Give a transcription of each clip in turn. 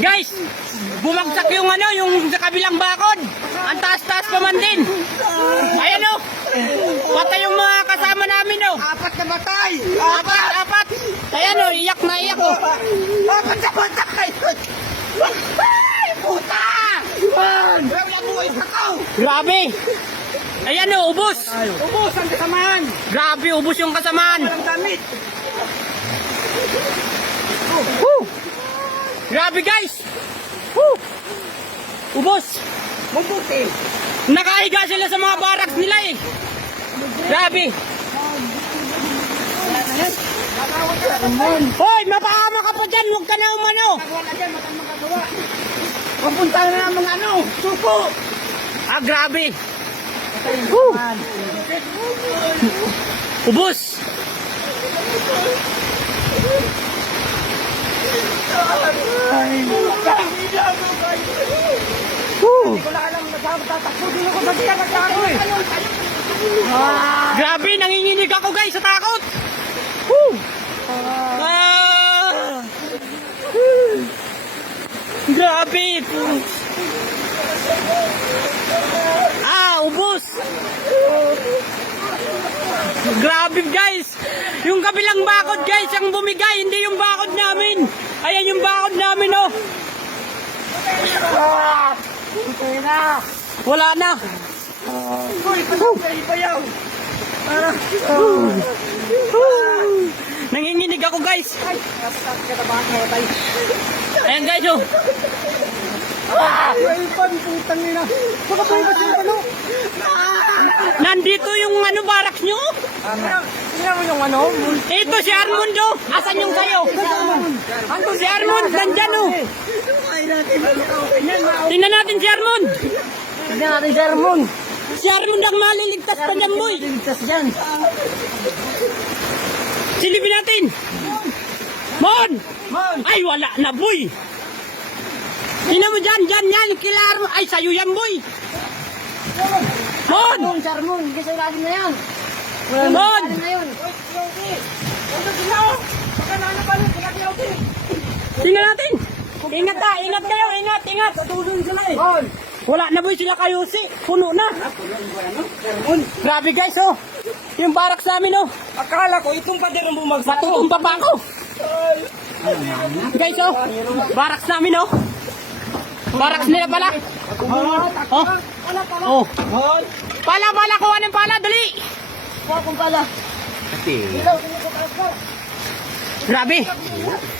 Guys, bumagsak yung ano, yung sa kabilang bakod. Ang taas-taas pa man din. Ayan o. Patay yung mga kasama namin o. Apat na batay! Apat. Ayan o, iyak na iyak o. Apat na batay! Ay, puta! Wala buhay pa ko! Grabe. Ayan o, ubos. Ubus ang kasamaan! Grabe, ubos yung kasamaan. Walang damit! Woo! Grabe guys. Woo! Ubos. Mabuti! Nakahiga sila sa mga barracks nila eh. Grabe. Hoy, mapahama ka pa dyan. Huwag ka na umano. Wala dyan, matang magagawa! Papunta na ng mga ano, supo! Ah, grabe. Woo! Ubos. Woo! Wala ka lang nagtatakbo, di ako nagkakako eh! Grabe, nanginginig ako guys sa takot. Woo! Ah! Grabe. Ubos. Grabe guys. Yung kabilang bakod guys, ang bumigay, hindi yung bakod namin. Ayan yung bakod namin oh. Ito na! Wala na. Uy, pasaw! Nanginginig ako guys. Ay, nasat ka na ba ako matay? Ayan guys oh. Ay, putang nina! Baka pa yung basin ano? Nandito yung ano barracks nyo. Tingnan mo yung ano? Ito si Armando. Asan yung sayo? Si Armand, nandyan oh. Ay, natin Tingnan natin si Armand. Tignan natin si Armon! Si Armand ang maliligtas pa dyan boy. Ligtas dyan! Silipin natin. Mon! Man! Ay wala na boy. Tingnan mo dyan, yan, kila Armand. Ay sayo yan boy. Mon! Armon! Si Armon! Hindi sa ilalim na yan! Mon! Na yun! Tingnan natin. Ingat kayo, ingat. Tutulong sila eh! Wala na boy sila kayo si. Puno na. Grabe guys oh. Yung barracks namin oh. Akala ko itong pader ang bumagsak! Matutumpa pa ako. Guys oh. Barracks namin oh. Barracks nila pala. Oh. Oh. Pala, kuha ng pala, dali. Kuha kong pala! Grabe.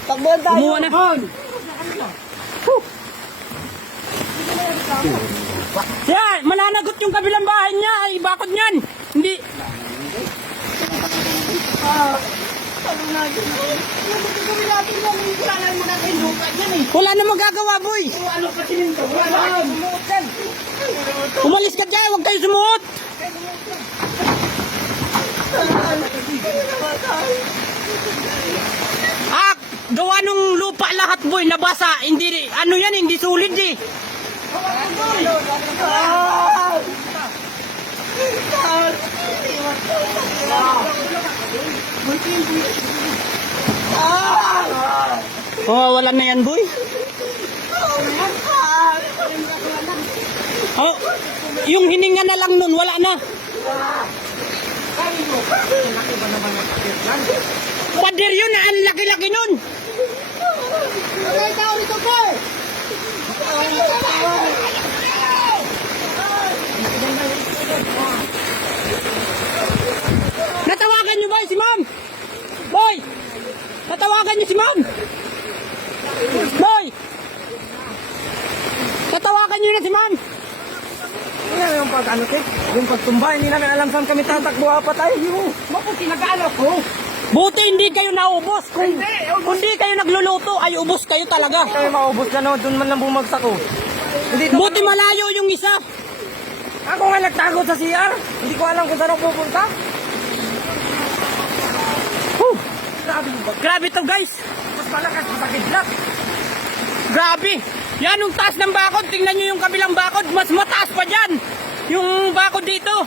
Takbuhan tayo! Kumuha na. Whew. Yan, mananagot yung kabilang bahay niya. Ay, bakod niyan. Hindi. Wala na magagawa, boy. Umalis ka dyan, huwag kayo sumuot. Gawa nung lupa lahat, boy, nabasa. Hindi, ano yan, hindi sulit eh. Oh, wala na yan, boy. Oh, yung hininga na lang nun, wala na. Pader yun, ang laki-laki nun. Natawagan nyo ba si ma'am? Boy! Natawagan nyo si ma'am? Boy! Natawagan nyo na si ma'am? Ano yung pag-ano, yung pagtumba, hindi namin alam saan kami tatakbo apat ay. Maputi nag-ano ko. Buti hindi kayo naubos. Kung hindi kayo nagluluto, ay ubos kayo talaga. Kami maubos ka no, doon man lang bumagsak ko. Buti malayo yung isa. Ako nga nagtago sa CR. Hindi ko alam kung saan ako pupunta. Grabe to guys. Mas malakas sa kidlat. Grabe. Yan yung taas ng bakod. Tingnan nyo yung kabilang bakod. Mas mataas pa dyan. Yung bakod dito.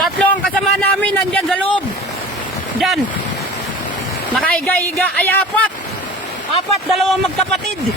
Tatlo ang kasama namin nandyan sa loob. Diyan. Nakaiga-iga ay apat. Apat, dalawang magkapatid.